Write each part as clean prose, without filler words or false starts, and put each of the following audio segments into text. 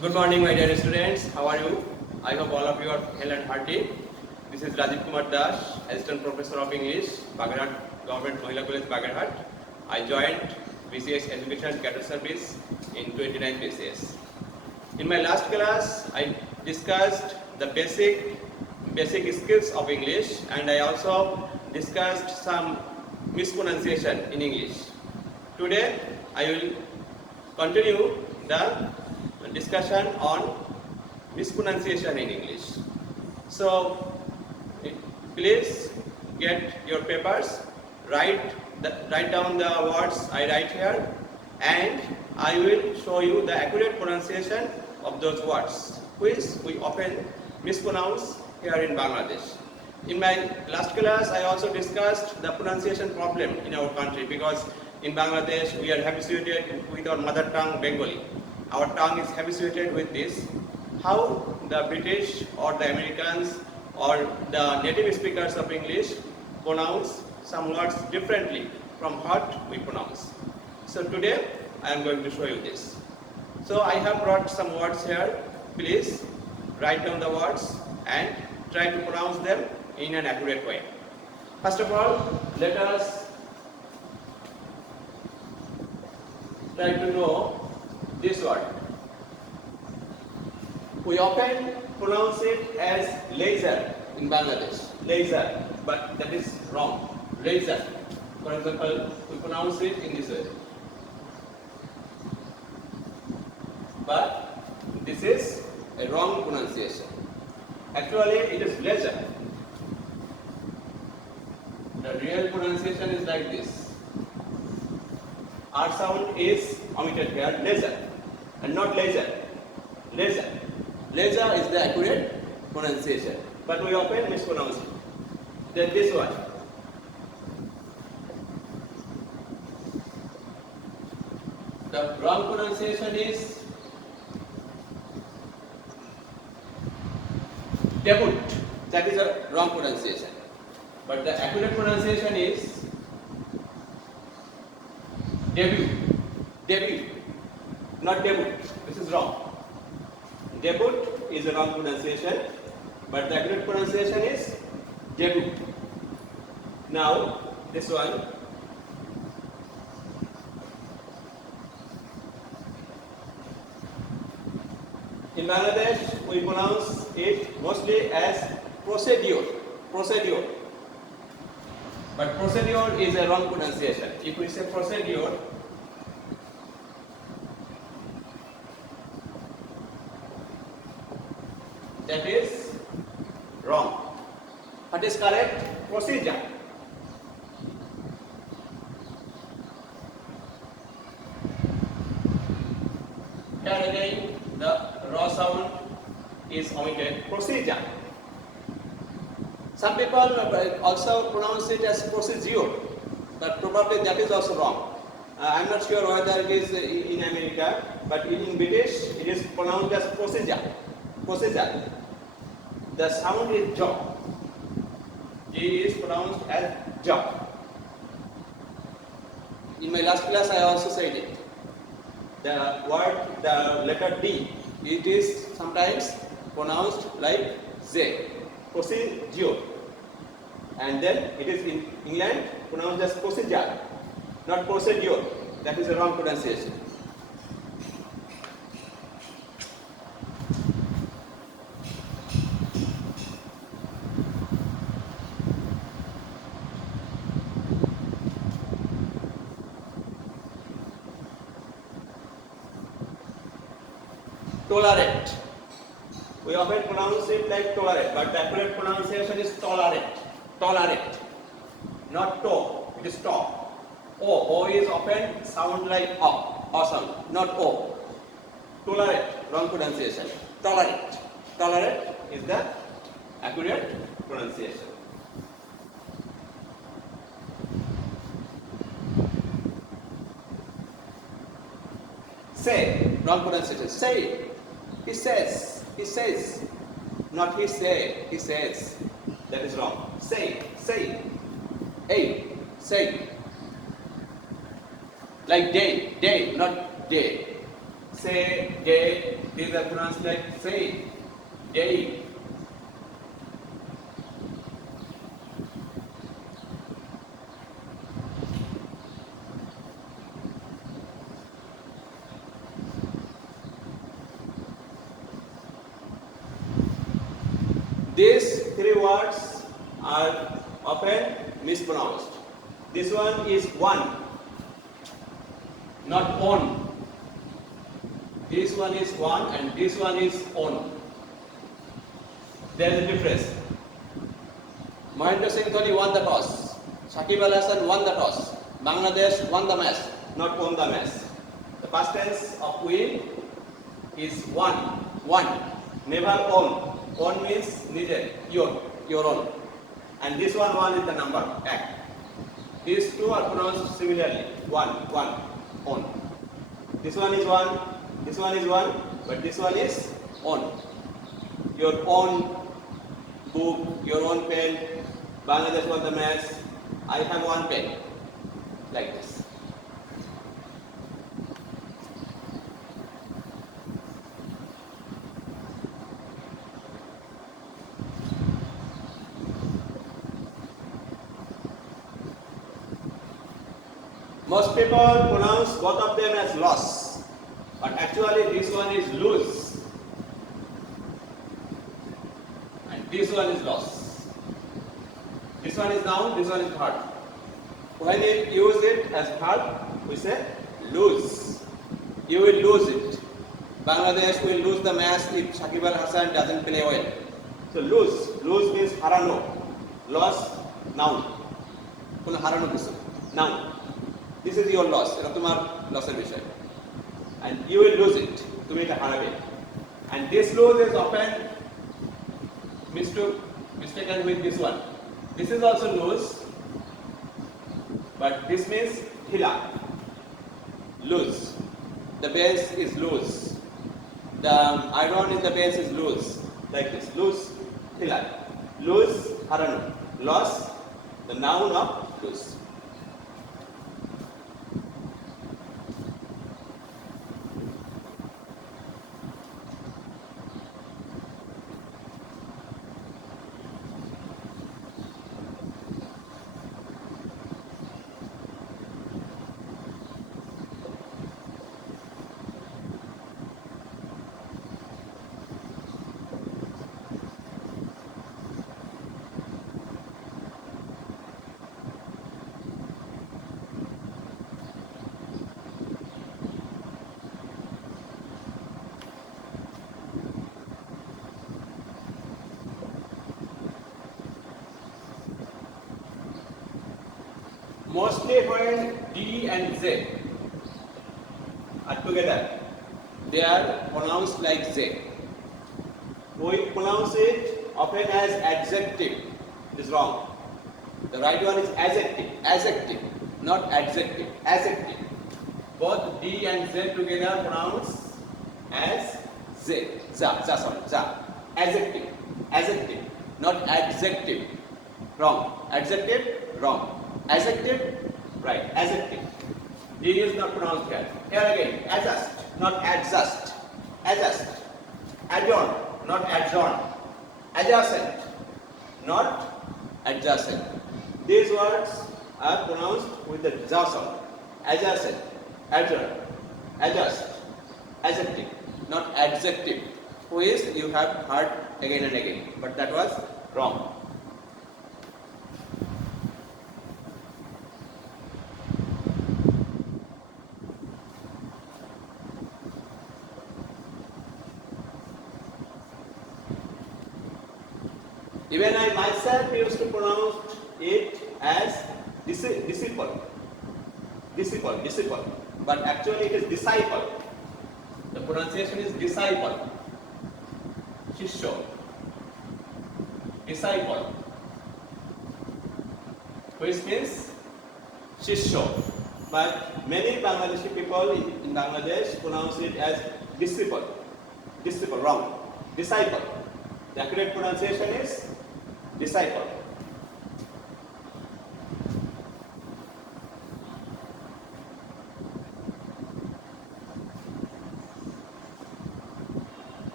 Good morning, my dear students. How are you? I hope all of you are well and hearty. This is Rajiv Kumar Das, Assistant Professor of English, Bagarhat Government Mahila College, Bagarhat. I joined BCS Education Cadet Service in 29 BCS. In my last class, I discussed the basic skills of English, and I also discussed some mispronunciation in English. Today, I will continue the discussion on mispronunciation in English. So, please get your papers, write down the words I write here, and I will show you the accurate pronunciation of those words, which we often mispronounce here in Bangladesh. In my last class, I also discussed the pronunciation problem in our country, because in Bangladesh we are habituated with our mother tongue Bengali. Our tongue is habituated with this. How the British or the Americans or the native speakers of English pronounce some words differently from what we pronounce. So today I am going to show you this. So I have brought some words here. Please write down the words and try to pronounce them in an accurate way. First of all, let us try to know this word. We often pronounce it as laser in Bangladesh, laser, but that is wrong. Laser. For example, we pronounce it in this way. But this is a wrong pronunciation. Actually, it is laser. The real pronunciation is like this. R sound is omitted here, laser, and not laser. Laser. Laser is the accurate pronunciation, but we often mispronounce it. Then this one. The wrong pronunciation is debut. That is a wrong pronunciation. But the accurate pronunciation is debut. Debut. Not debut. This is wrong. Debut is a wrong pronunciation, but the accurate pronunciation is debut. Now, this one. In Bangladesh, we pronounce it mostly as procedure. Procedure. But procedure is a wrong pronunciation. If we say procedure, that is wrong. What is correct? Procedure. Here again, the raw sound is omitted. Procedure. Some people also pronounce it as procedure, but probably that is also wrong. I am not sure whether it is in America, but in British it is pronounced as procedure. Procedure. The sound is jaw. G is pronounced as jaw. In my last class I also said it. The letter D, it is sometimes pronounced like Z. Procedure. And then it is in England pronounced as procedure, not procedure. That is a wrong pronunciation. Tolerate. We often pronounce it like tolerate, but the accurate pronunciation is tolerate. Tolerate. Not to, it is to. O is often sound like O sound, not O. Tolerate, wrong pronunciation. Tolerate. Tolerate is the accurate pronunciation. Say, wrong pronunciation. Say. He says, not he say, he says. That is wrong. Say, say. Like day, not day. say, gay, these are pronounced like say, gay. These three words are often mispronounced. This one is one, not on. This one is one and this one is on. There is a difference. Mahendra Singh Dhoni won the toss. Shakib Al Hasan won the toss. Bangladesh won the match, not won the match. The past tense of win is won, won, never own. Own means needed, your own. And this one is the number, act. These two are pronounced similarly, one, on. This one is one, but this one is on. Your own book, your own pen, Bangladesh won the match, I have one pen, like this. Most people pronounce both of them as loss, but actually this one is lose, and this one is loss. This one is noun, this one is verb. When you use it as verb, we say lose. You will lose it. Bangladesh will lose the match if Shakib Al Hasan doesn't play well. So lose means harano. Loss, noun. Kono harano kichu, noun. This is your loss, এটা তোমার লসের বিষয়, and you will lose it, তুমি এটা হারাবে. And this lose is often mistaken with this one. This is also lose, but this means hila, lose. The base is loose. The iron in the base is loose, like this. Loose, hila, lose, harano, loss, the noun of lose. Mostly when D and Z are together, they are pronounced like Z. We pronounce it often as adjective. It is wrong. The right one is adjective, not adjective, adjective. Both D and Z together pronounced as Z, adjective, not adjective. Wrong. Adjective, wrong. Adjective, right, adjective. D is not pronounced here. Here again, adjust, not adjust. Adjust. Adjourn, not adjourn. Adjacent, not adjacent. These words are pronounced with the ja sound. Adjacent, adjourn, adjust, adjective, not adjective, which you have heard again and again, but that was wrong. Even I myself used to pronounce it as disciple, but actually it is disciple. The pronunciation is disciple, shishyo, disciple, which means shishyo. But many Bangladeshi people in Bangladesh pronounce it as disciple, wrong, disciple. The accurate pronunciation is disciple.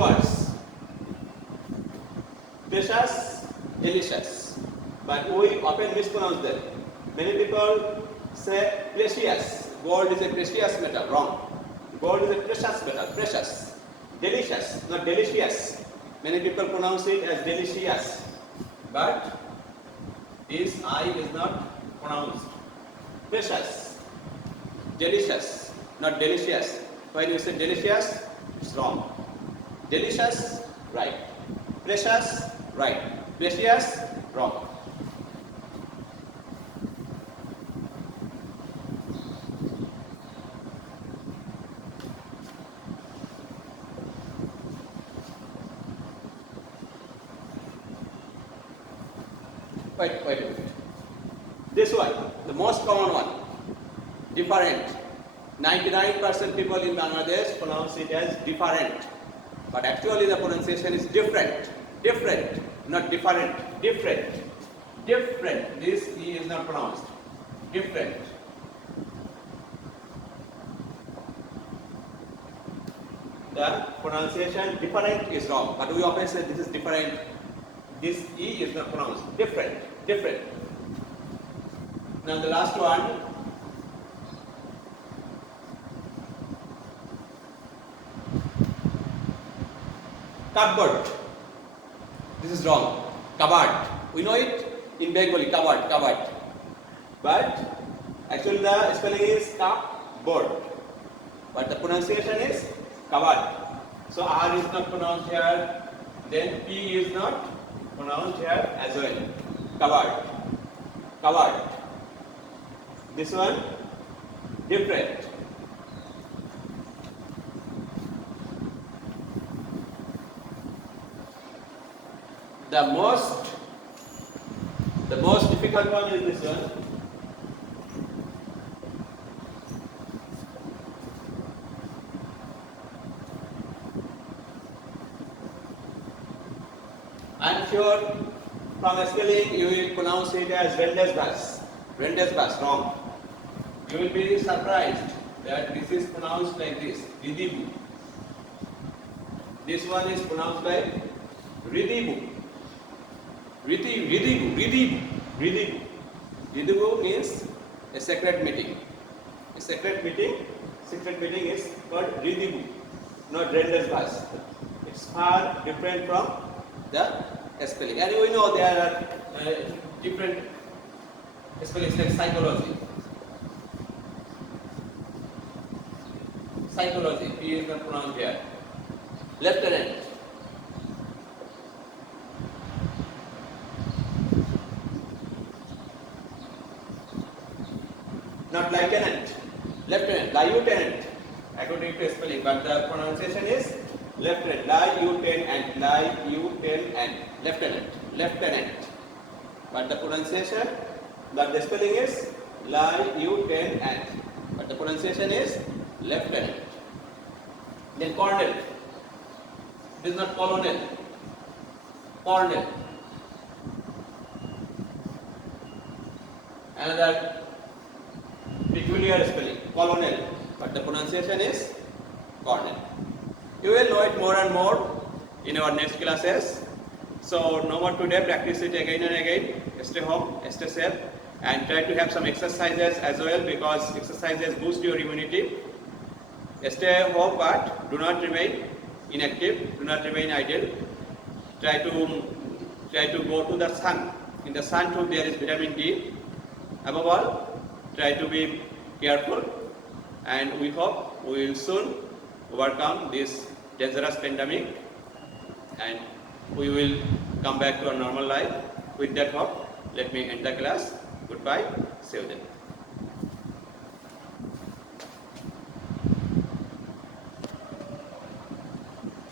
words. Precious, delicious. But we often mispronounce them. Many people say precious. Gold is a precious metal. Wrong. Gold is a precious metal. Precious. Delicious, not delicious. Many people pronounce it as delicious. But this I is not pronounced. Precious. Delicious, not delicious. When you say delicious, it's wrong. Delicious, right. Precious, right. Precious, wrong. Wait a minute. This one, the most common one, different. 99% people in Bangladesh pronounce it as different. But actually the pronunciation is different. Different, not different. Different. Different. This E is not pronounced. Different. The pronunciation different is wrong. But we often say this is different. This E is not pronounced. Different. Different. Now the last one. Cupboard. This is wrong. Cupboard. We know it in Bengali. Cupboard. Cupboard. But actually the spelling is cupboard. But the pronunciation is cupboard. So R is not pronounced here. Then P is not pronounced here as well. Cupboard. Cupboard. This one different. The most difficult one is this one. I am sure from the spelling you will pronounce it as Rendezvous. Rendezvous, wrong. You will be surprised that this is pronounced like this, Ridibu. This one is pronounced like Ridibu. Ridibu. Ridibu means a secret meeting. A secret meeting is called Ridibu, not Rendezvous. It's far different from the spelling. And we know there are different spellings like psychology. Psychology, P is not pronounced here. Lieutenant. Not lieutenant. Lieutenant, lieutenant, according to spelling, but the pronunciation is lieutenant. Lieutenant, lieutenant, lieutenant. But the pronunciation, but the spelling is lieutenant. But the pronunciation is lieutenant. Then colonel. This is not colonel. Colonel. Another peculiar spelling, colonel, but the pronunciation is colonel. You will know it more and more in our next classes. So no more today, practice it again and again. Stay home, stay safe, and try to have some exercises as well, because exercises boost your immunity. Stay home, but do not remain inactive, do not remain idle. Try to go to the sun. In the sun too there is vitamin D. Above all, try to be careful, and we hope we will soon overcome this dangerous pandemic and we will come back to our normal life. With that hope, let me end the class. Goodbye. See you then.